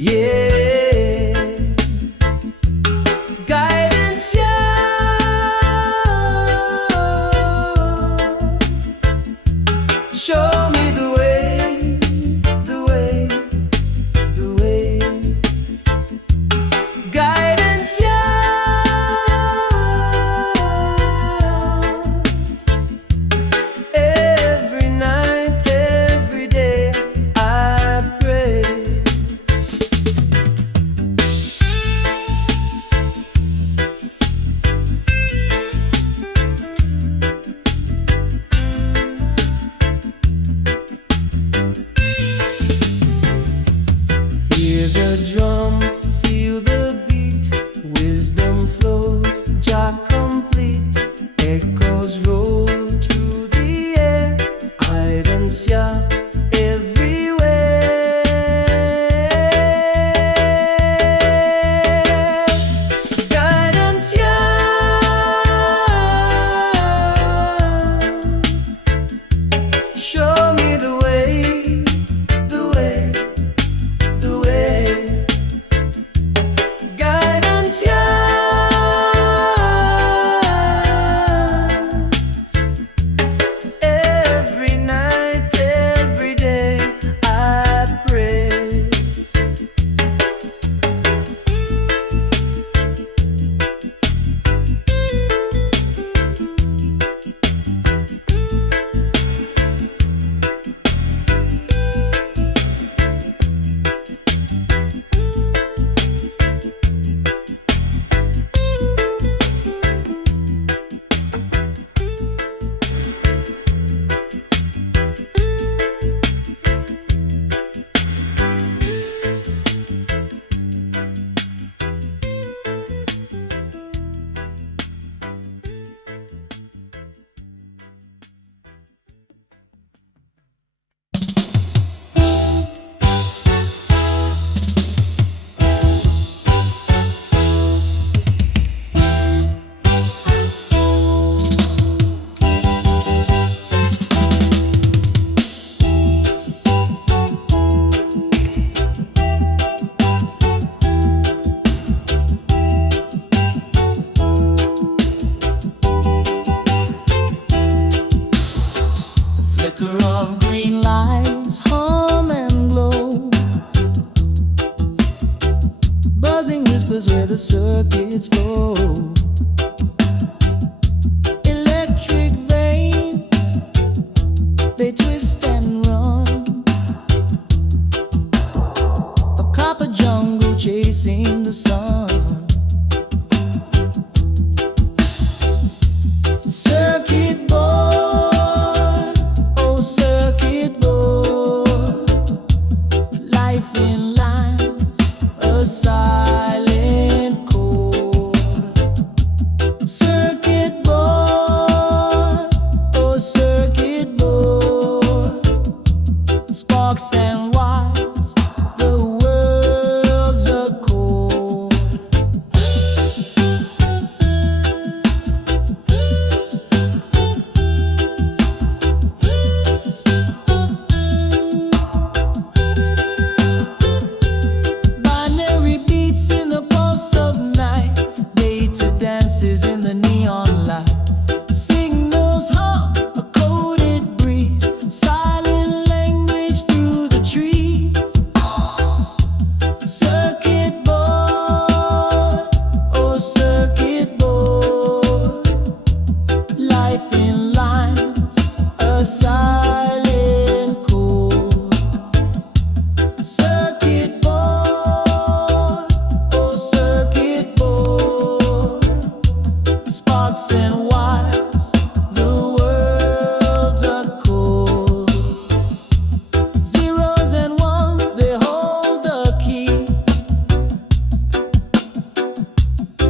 Yeah. circuits flow. Electric veins, they twist and run. A copper jungle chasing the sun. Circuit board, oh circuit board, life in lines, a silent chord. Circuit board, oh circuit board, sparks and wires, the world's a chord. Binary beats in the pulse of night, data dances in the neon light. Signals hum, a coded breeze, silent language through the trees. Circuit board, oh circuit board, life in lines, a silent chord. Circuit board, oh circuit board, sparks and wires, the world's a chord. Zeros and ones, they hold the key.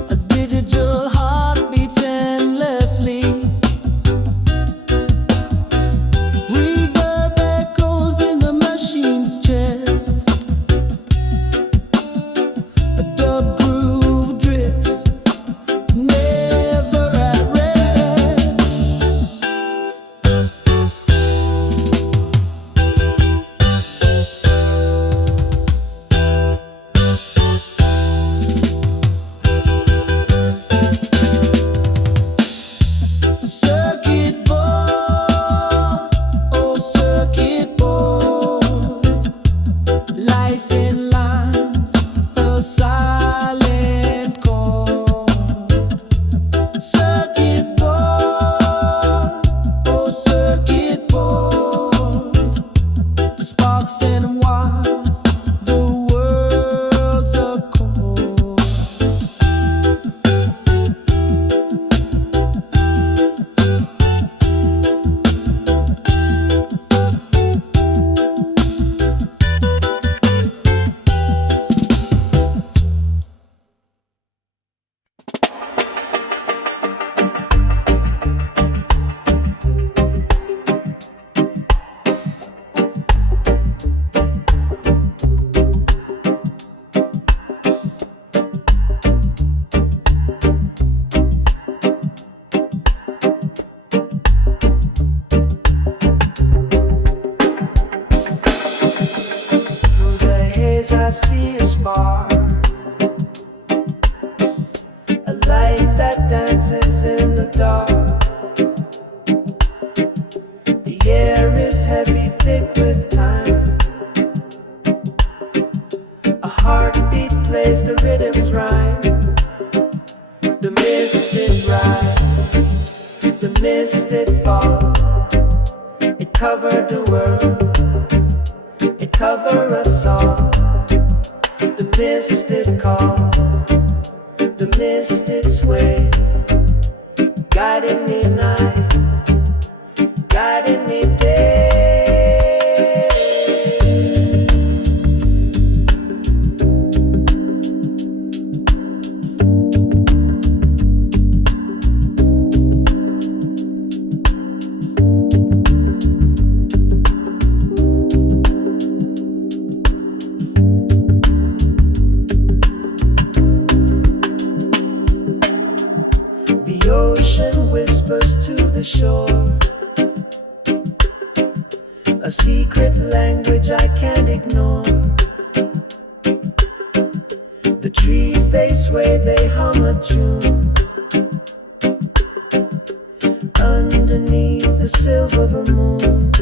A digital heart beats endlessly. Reverb echoes in the machine's chest. A dub groove drips, never at rest. Circuit board, oh circuit board, life in lines, a silent chord. Circuit board, oh circuit board, sparks and wires, the world's a chord. Through the haze I see a spark, a light that dances in the dark. The air is heavy, thick with time. A heartbeat plays the rhythm's rhyme. The mist it rise, the mist it fall. It covered the world, it covered us all. The mist it call, the mist it sway, guiding me night, guiding me day. The ocean whispers to the shore, a secret language I can't ignore. The trees they sway, they hum a tune underneath the silver of a moon.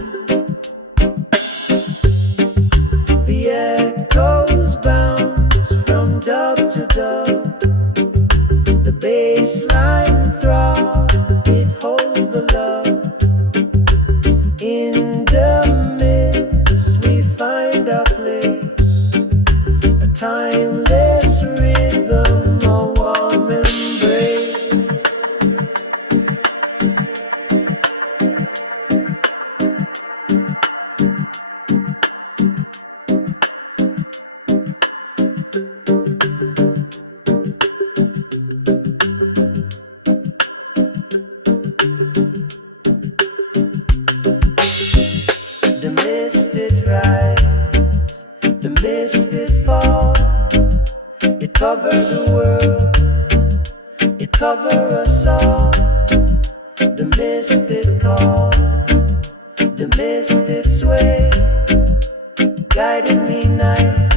The echoes bounce from dove to dove. Timeless rhythm, a warm embrace. The misted rise, the misted fall. It covers the world, it covers us all. The misted call, the misted sway, guiding me night,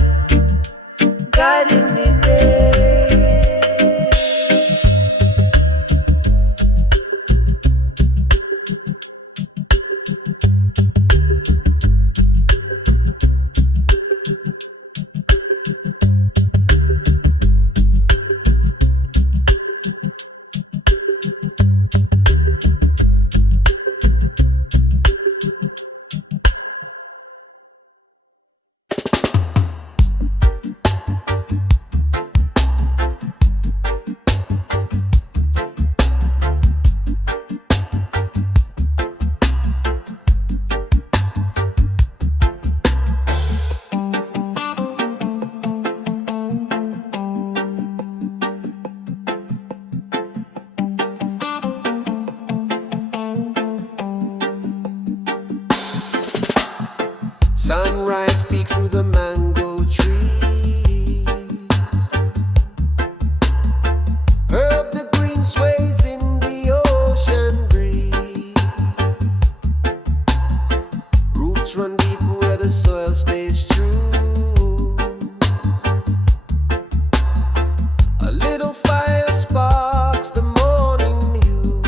guiding me day. Sunrise peeks through the mango trees. Herb the green sways in the ocean breeze. Roots run deep where the soil stays true. A little fire sparks the morning hue.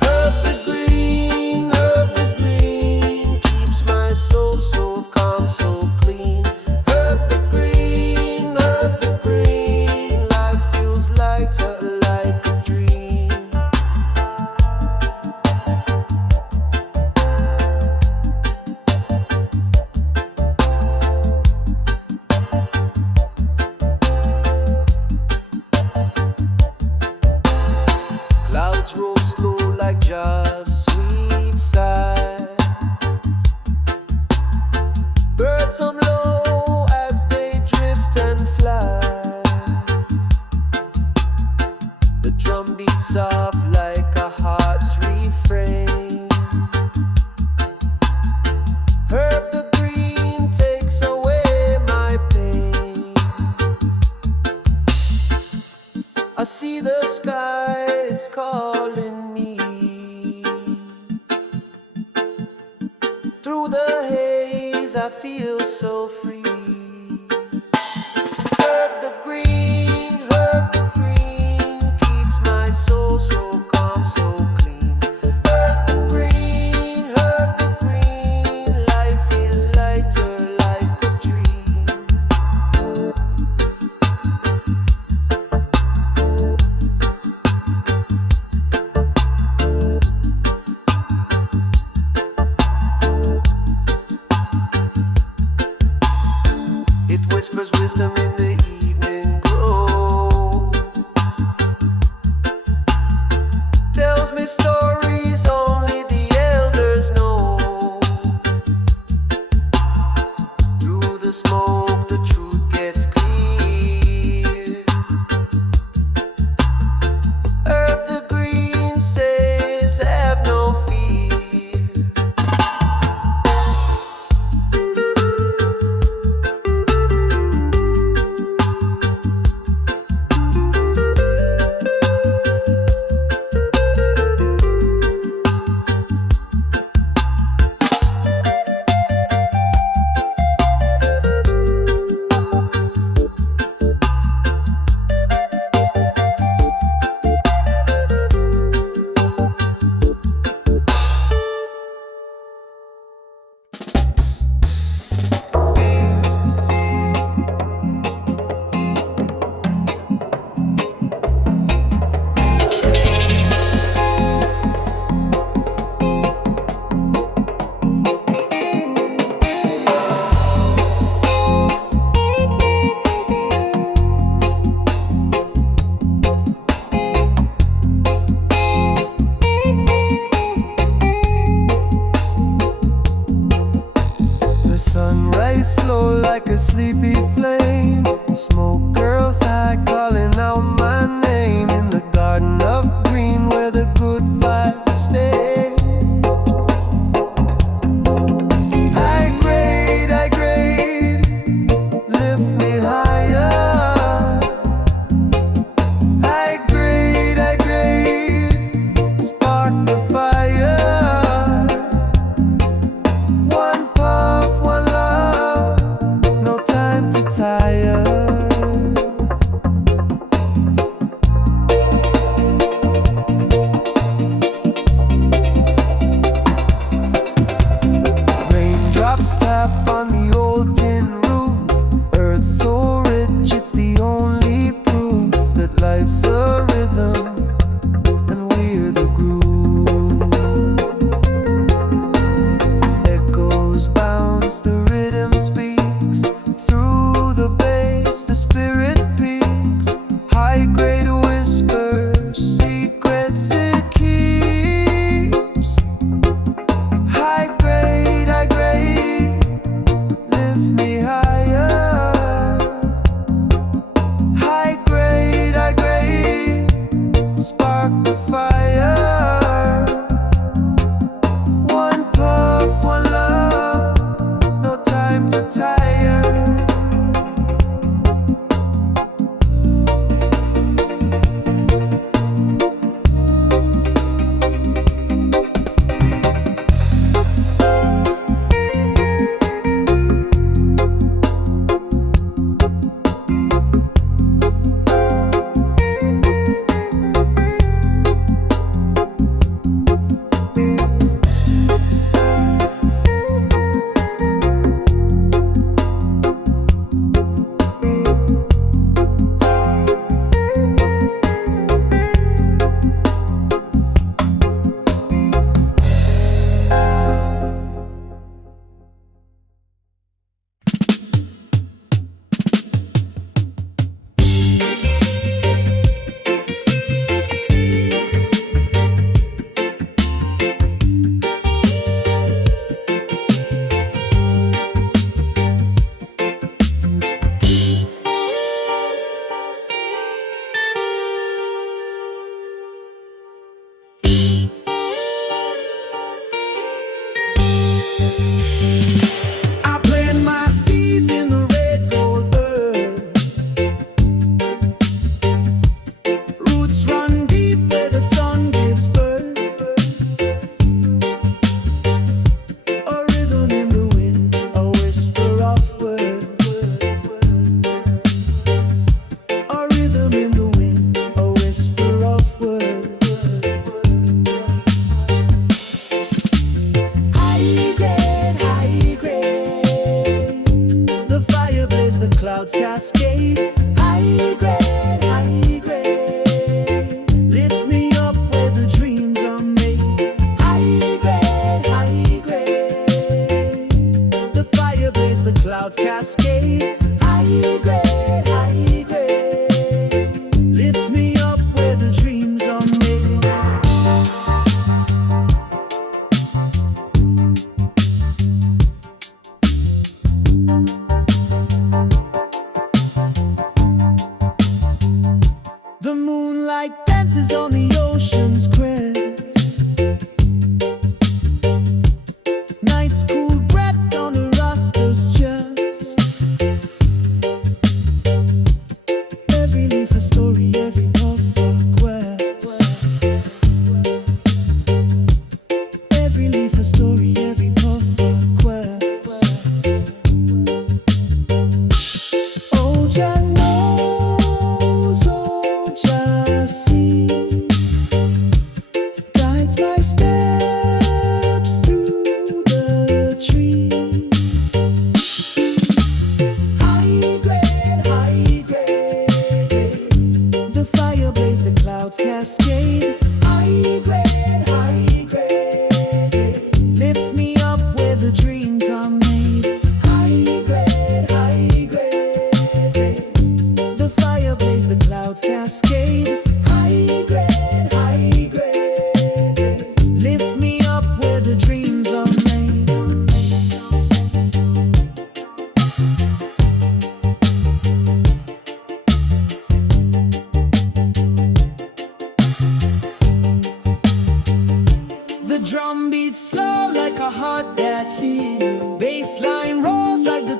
Herb the green, herb the green, keeps my soul so calm, so clean. Herb the green, life feels lighter like a dream. Clouds roll slow like just sweet sigh. Birds on low as they drift and fly. The drum beats soft like a heart's refrain. Herb the green takes away my pain. I see the sky, it's calling me. Through the haze, I feel so free. Herb the green, keeps my soul so calm, so clean. Herb the green, life is lighter like a dream. It whispers wisdom in the evening glow. Tells me stories only the elders know. Through the smoke, the truth gets clear. Herb the green says, have no fear. The sunrise slow like a sleepy flame. Smoke girls high calling out my name. In the garden of green where the good vibes stay. High grade, lift me higher. High grade, spark the fire. One puff, one love, no time to tire. Raindrops tap on the old tin roof. Earth so rich, it's the only proof that life's a rhythm and we're the groove. Echoes bounce, the rhythm speaks. Through the bass, the spirit peaks. High grade whispers, secrets it keeps. High grade, lift me higher. High grade, spark the fire. One puff, one love, no time to tire. I plant my seeds in the red gold earth. Roots run deep where the sun gives birth. A rhythm in the wind, a whisper of word. A rhythm in the wind, a whisper of word. High grade, the fire blaze, the clouds cascade. High grade, lift me up where the dreams are made. High grade, the fire blaze, the clouds cascade. High grade, lift me up where the dreams are made. The moonlight dances on the ocean's crest. Night's cool breath on a raster's chest.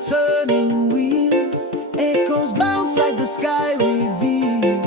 turning wheels. Echoes bounce like the sky reveals.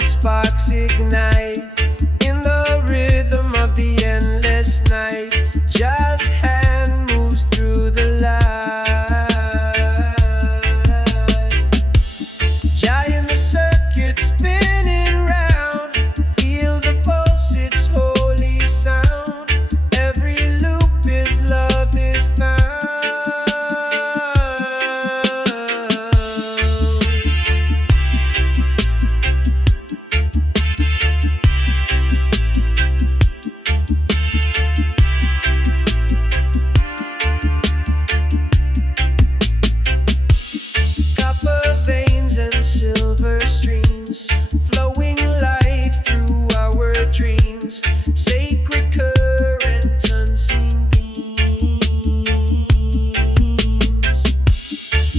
Sparks ignite in the rhythm of the endless night. Just hand moves through the light. Giant the circuit spinning round. Feel the pulse, its holy sound. Every loop is love is found. Silver streams, flowing life through our dreams. Sacred currents, unseen beams.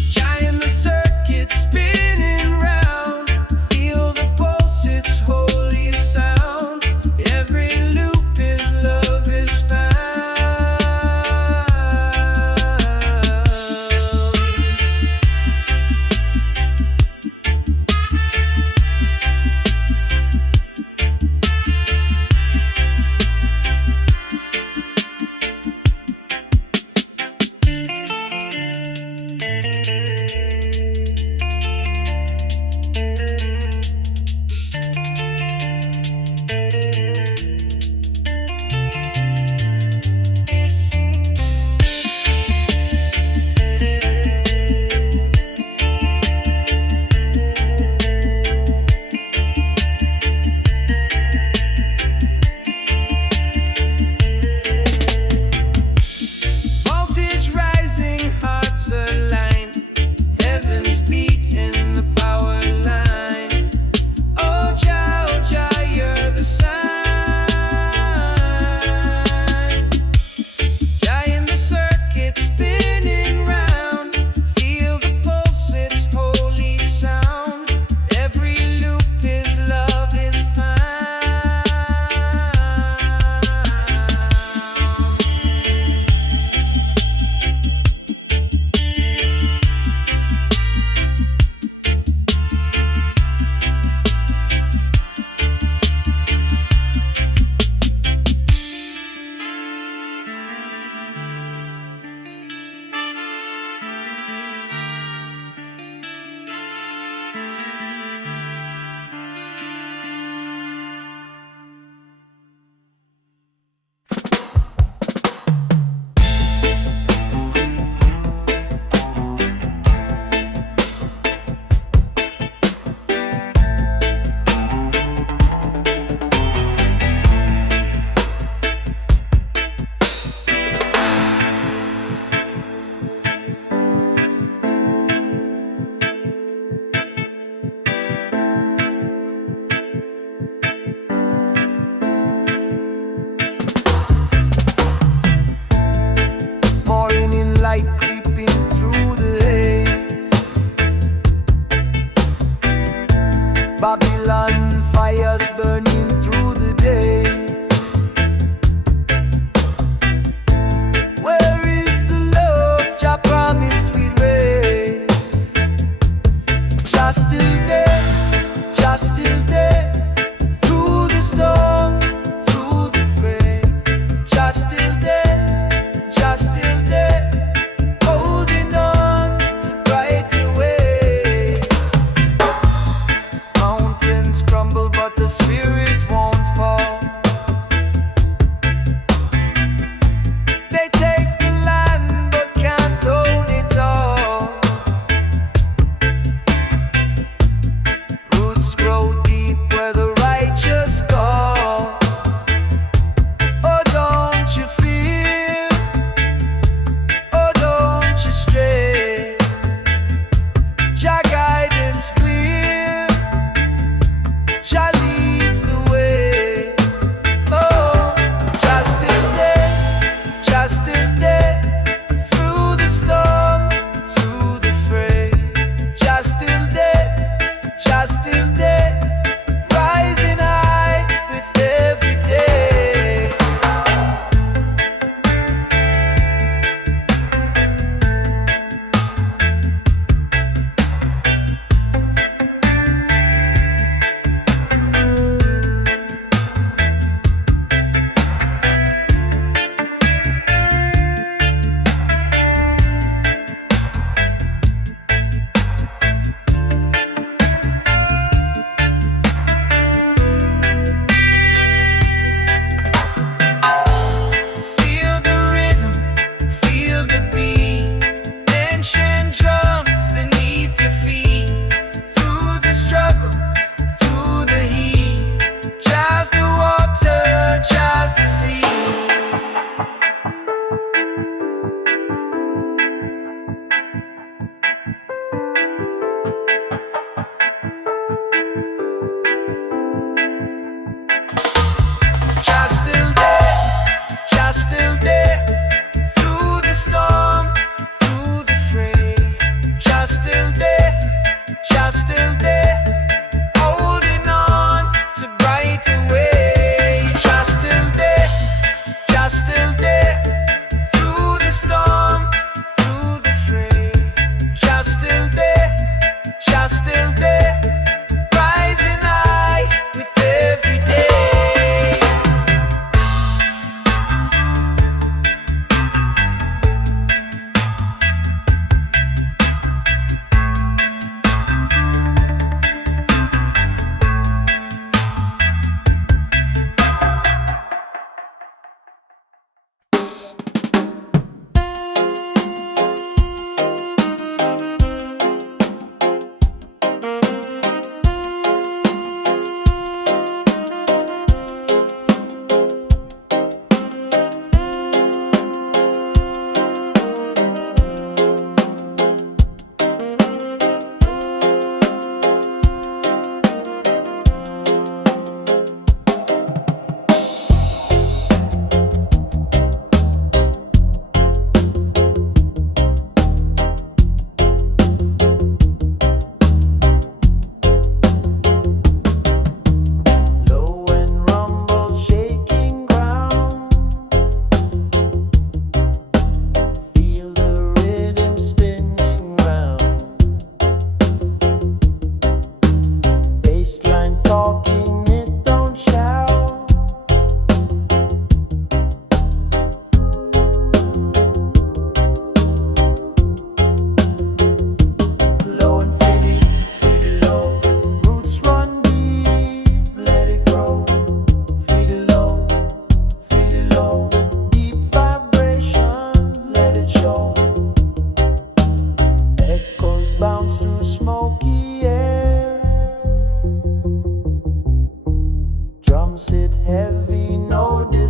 Giant the circuit spinning round. Feel the pulse, its holy sound. Every loop is love is found.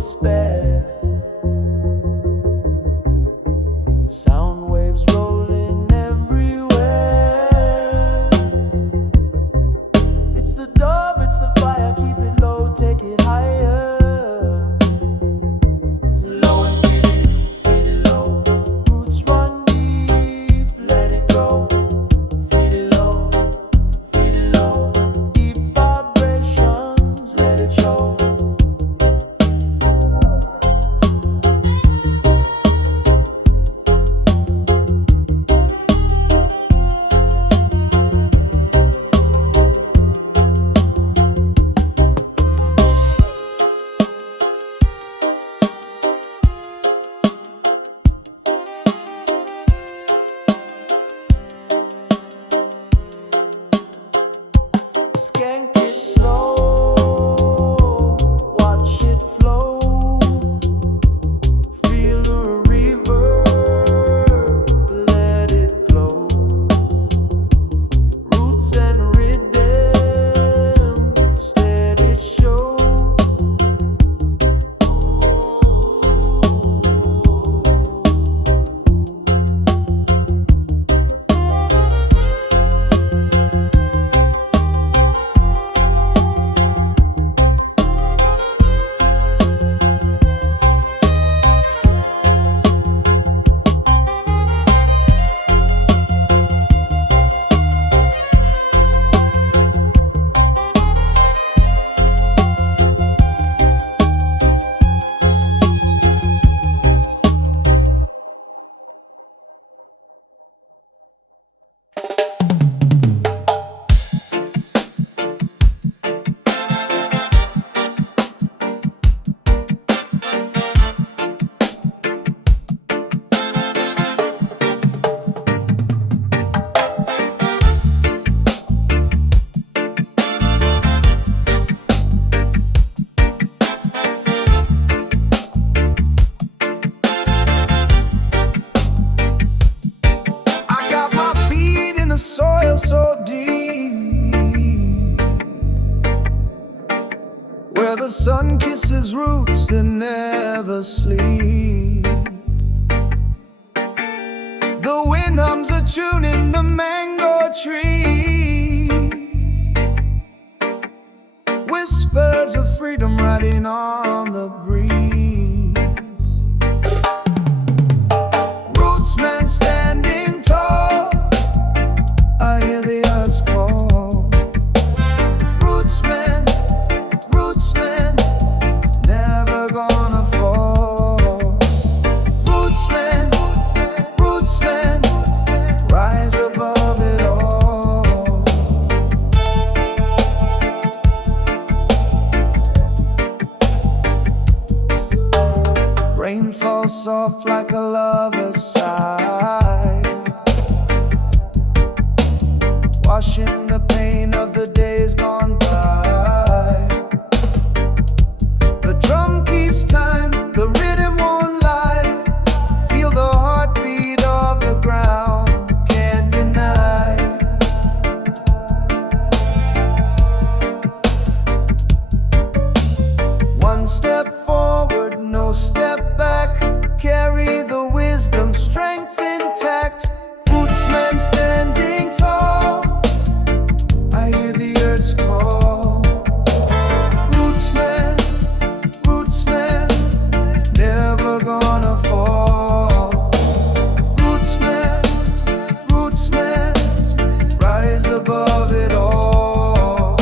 despair. Sound waves rolling everywhere. It's the dub, it's the fire, keep it low, take it higher. Low and feed it low. Roots run deep, let it go. Feed it low, feed it low. Deep vibrations, let it show. Skank it slow, watch it flow. Feel the reverb, let it glow. Roots and rhythm, steady show. I got my feet in the soil so deep, where the sun kisses roots that never sleep. The wind hums a tune in the mango tree, whispers of freedom riding on the breeze. Rootsman standing tall, I hear the earth's call. Rootsman, rootsman, never gonna fall. Rootsman, rootsman, rise above it all. Rain falls soft like a lover's sigh, washing the pain of the days gone by. The drum keeps time, the rhythm won't lie. Feel the heartbeat of the ground, can't deny. One step forward, no step back. Carry the wisdom, strength intact. Rootsman standing tall, I hear the earth's call. Rootsman, rootsman, never gonna fall. Rootsman, rootsman, rise above it all.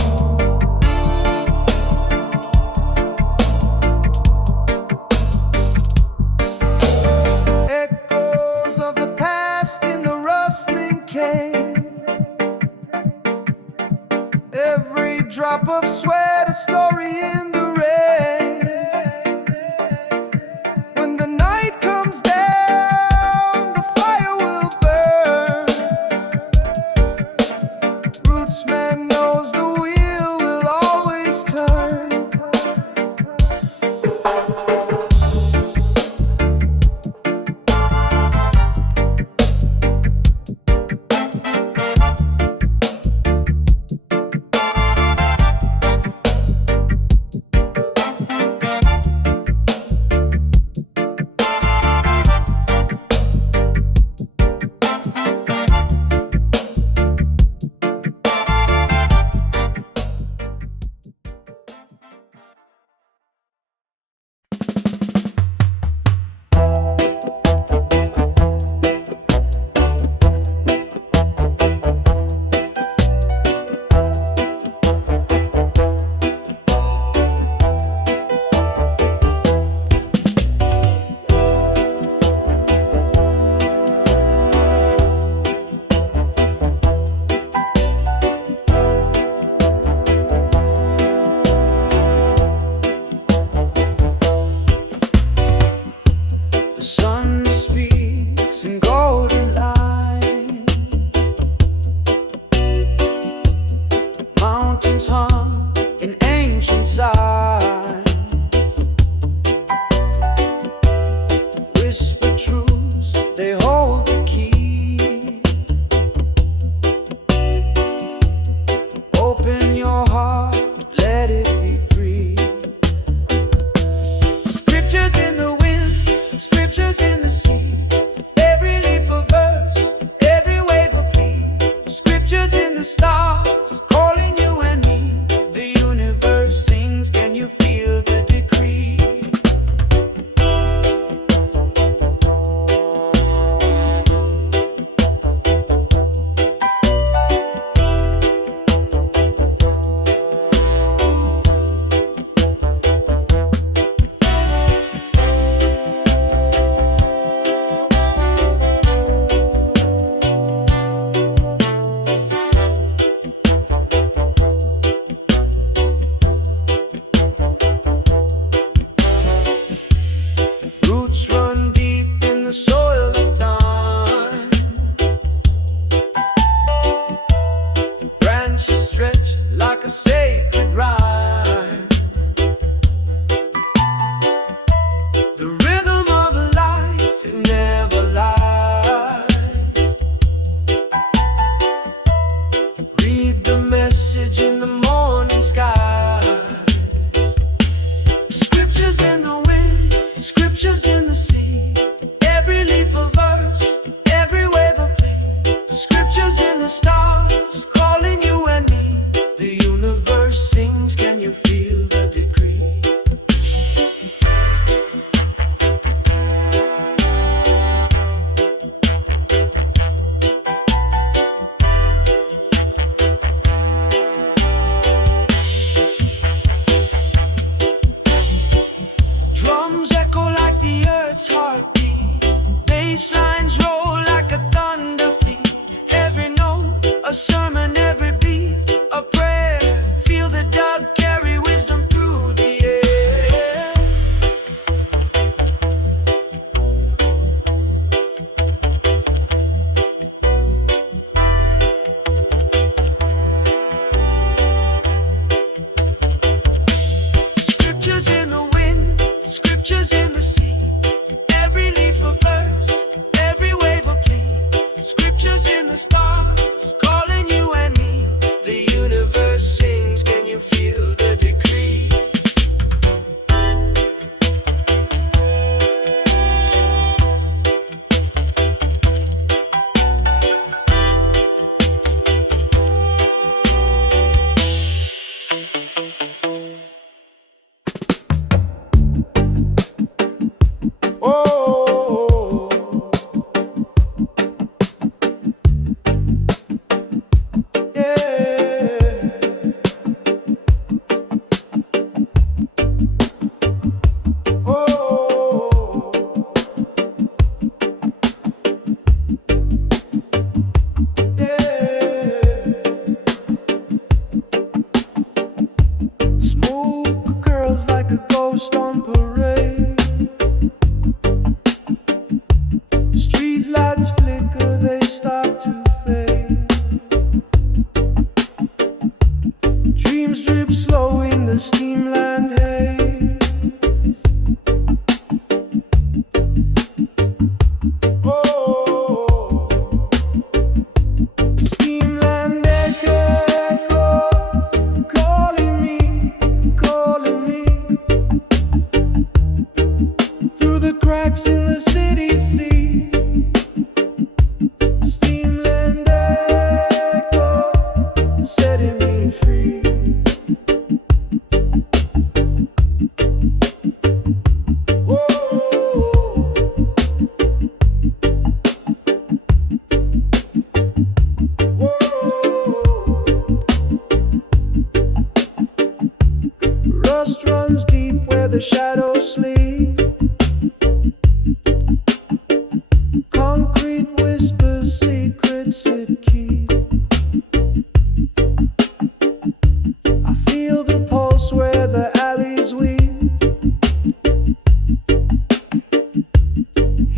Echoes of the past in the rustling cane. Every drop of sweat a story in the rain. When the night comes down, the fire will burn. Rootsman knows the wheel will always turn. Scriptures in the wind, scriptures in the sea. Every leaf a verse, every wave a plea. Scriptures in the stars, calling you and me. The universe sings, can you feel the decree? Drums echo like the earth's heartbeat. Basslines roll like a thunder fleet. Every note, a sermon, every beat, a prayer. Feel the dub carry wisdom through the air. Scriptures in the wind, scriptures in the sea. Every leaf a verse, every wave a plea. Scriptures in the stars, calling you and me. The universe sings, can you feel the decree? Oh, yeah. Oh, yeah. Smoke curls like a ghost on parade. Street lights flicker, they start to fade. Dreams drip slow in the Steamland haze. Oh, Steamland echo, calling me through the cracks in the city sea. Steamland echo, setting me free. Whoa. Whoa. Rust runs deep where the shadows sleep. Concrete whispers secrets it keeps. I feel the pulse where the alleys weep.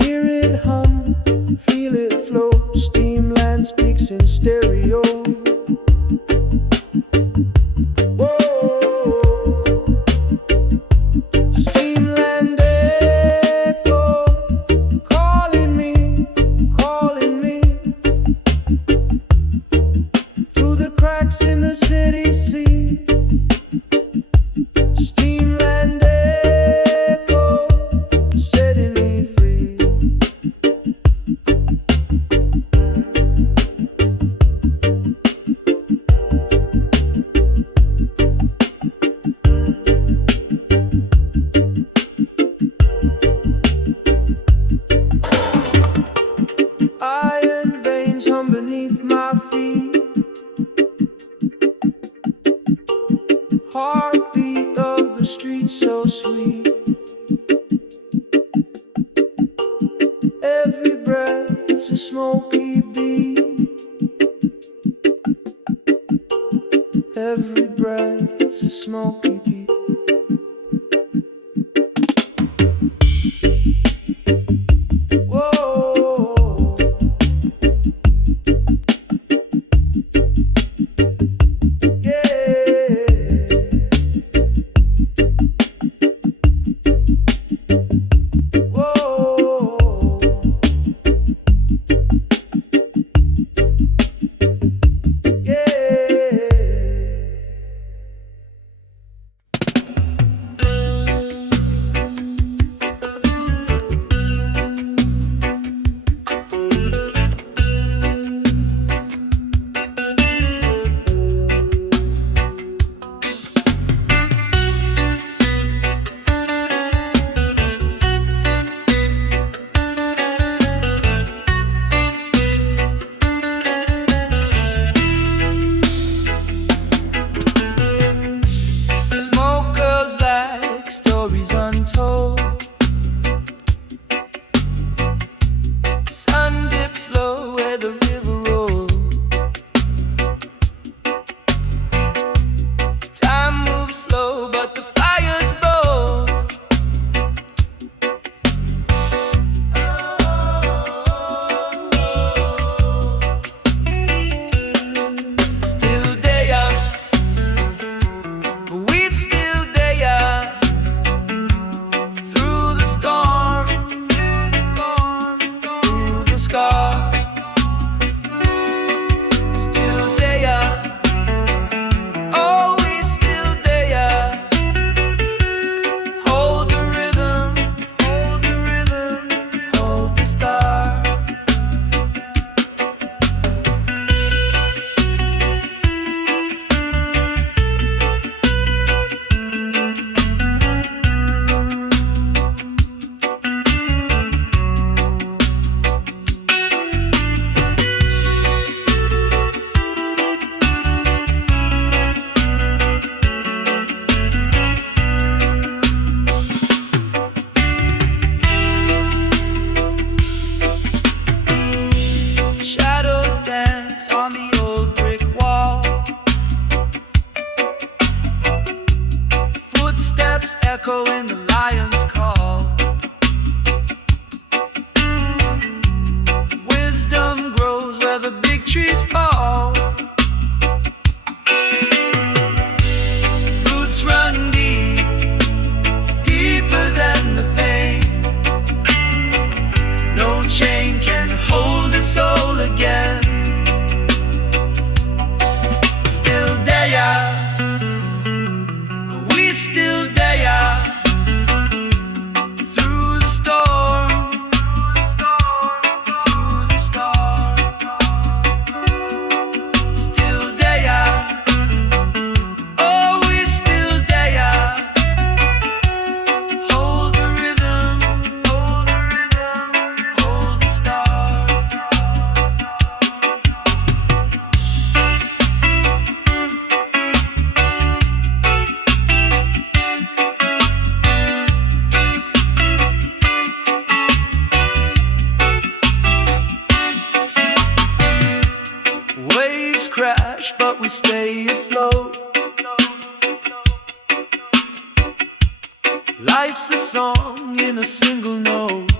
Hear it hum, feel it flow. Steamland speaks in stereo. Whoa. Steamland we stay afloat. Life's a song in a single note.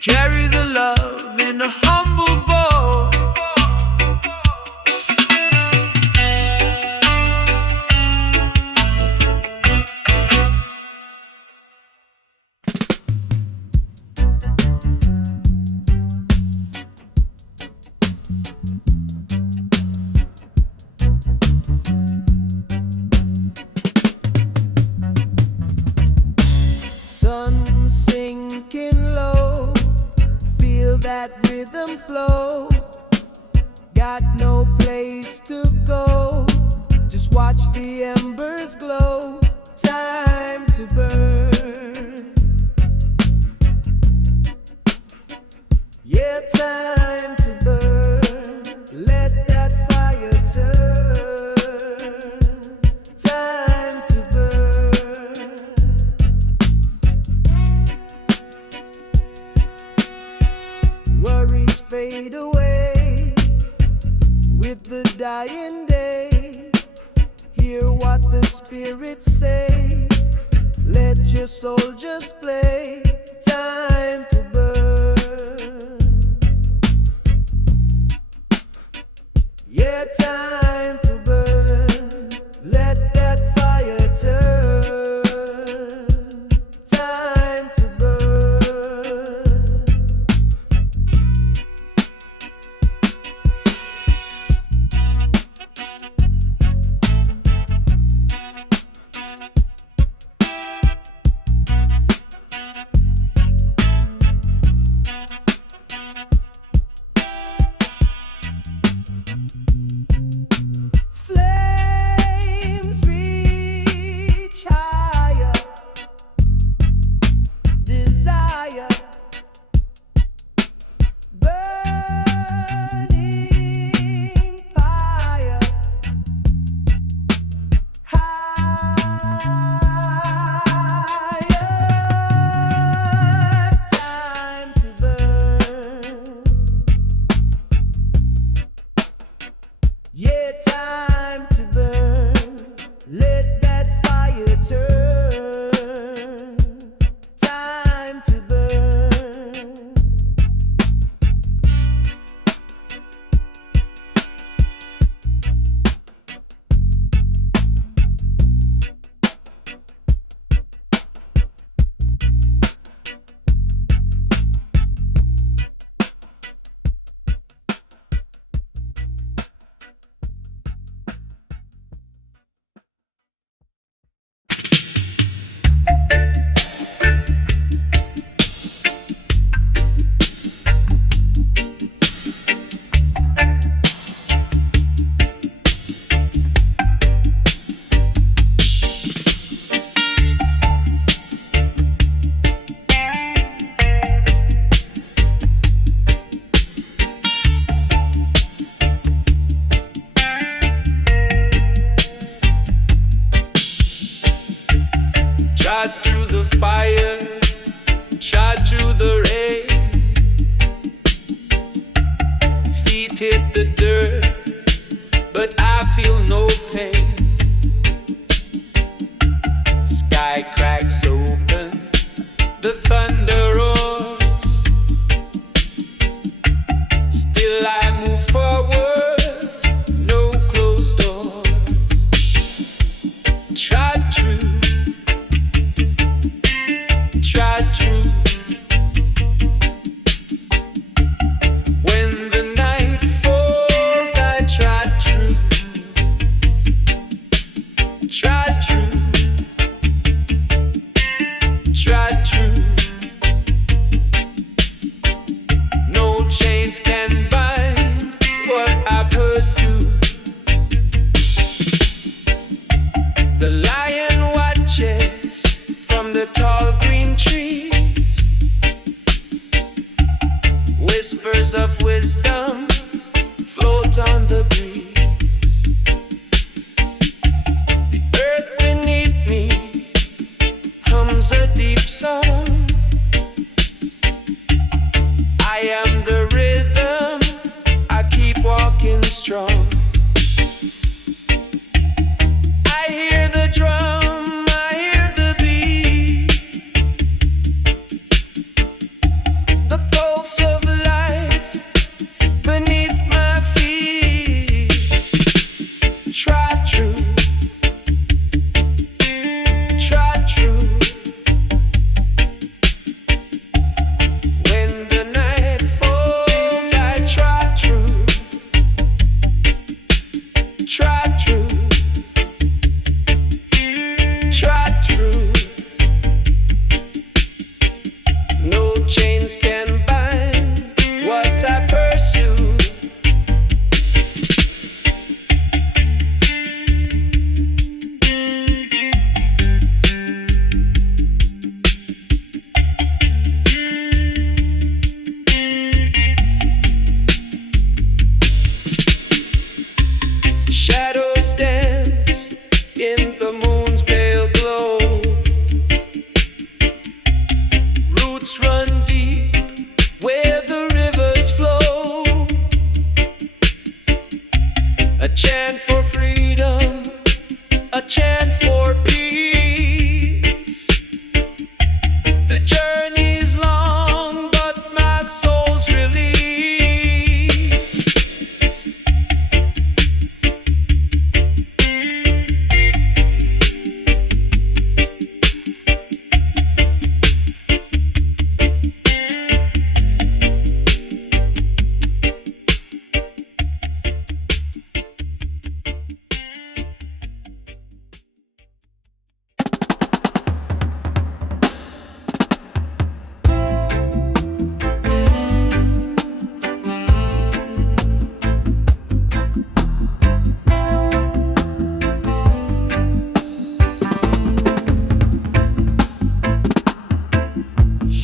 Carry the love in a humble bowl. Sun sinking low, feel that rhythm flow. Got no place to go, just watch the embers glow. Time to burn, yeah, time to burn. Let that fire turn. Time to burn. Worries fade away with the dying day. Hear what the spirits say. Let your soul just play. Time to burn. Yeah, time to burn. Let that fire turn. Time to burn. Flames reach higher, desire burning fire, higher. Time to burn. Yeah, time to burn. Let that fire turn. Time to burn. Shot through the fire, shot through the rain. Feet hit the dirt, but I feel no pain. Sky cracks open, the thunder roars. Still I move forward, no closed doors. Trod through, trod through. When the night falls, I trod through, trod through, trod through. No chains can bind what I pursue. The lion watches from the tall green trees. Whispers of wisdom float on the breeze. The earth beneath me hums a deep song. I am the rhythm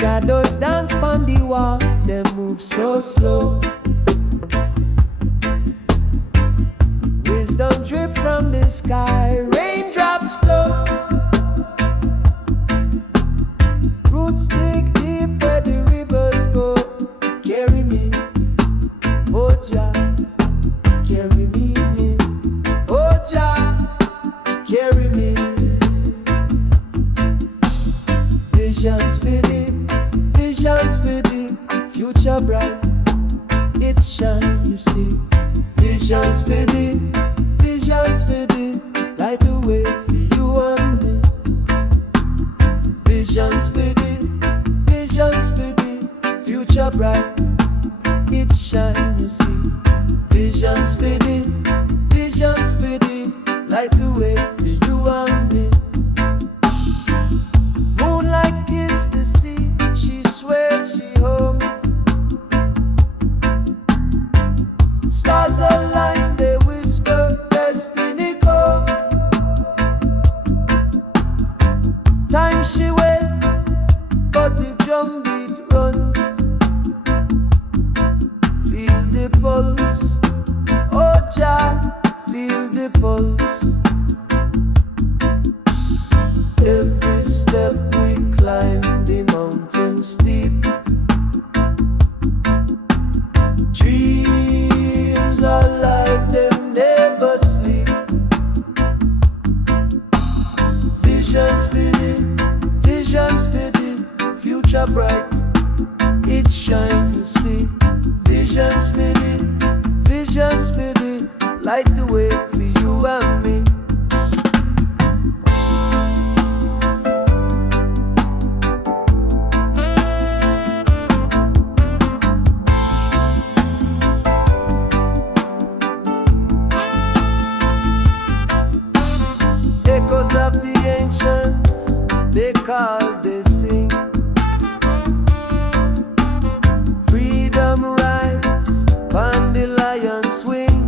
Shadows dance on the wall, them move so slow. Wisdom drip from the sky, raindrops flow. Roots dig deep where the rivers go. Carry me, oh Jah, carry me in. Oh Jah, carry me. Visions for the future bright. It shine, you see. Visions for the light the way for you and me. Visions for the future bright. It shine, you see. Visions for the light the way for you and me. Moonlight kiss the sea, she swears she home. Stars align, they whisper destiny come. Time she wait, but the drum beat run. Feel the pulse, oh Jah, feel the pulse. Every step we climb the mountain steep. Dreams alive, them never sleep. Visions for the future bright. It shine, you see. Visions for the light the way for you and me. Echoes of the ancients, they call, they sing. Freedom rise on the lion's wing.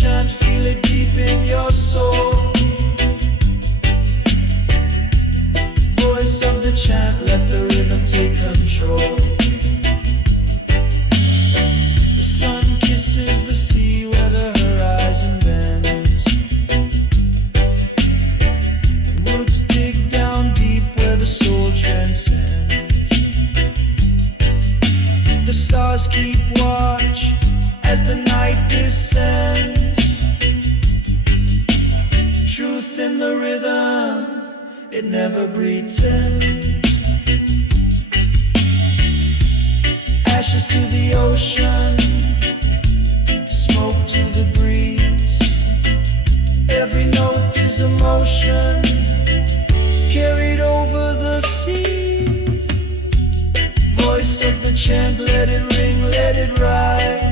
chant, feel it deep in your soul. Voice of the chant, let the rhythm take control. The sun kisses the sea where the horizon bends. Roots dig down deep where the soul transcends. The stars keep watch as the night descends. Truth in the rhythm, it never pretends. Ashes to the ocean, smoke to the breeze. Every note is emotion, carried over the seas. Voice of the chant, let it ring, let it rise.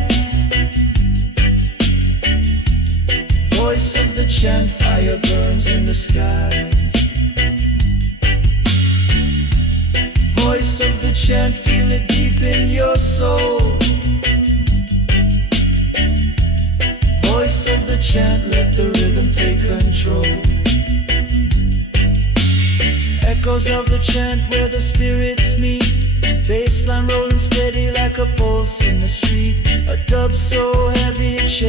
Voice of the chant, fire burns in the sky. Voice of the chant, feel it deep in your soul. Voice of the chant, let the rhythm take control. Echoes of the chant where the spirits meet. Bassline rolling steady like a pulse in the street. A dub so heavy it shakes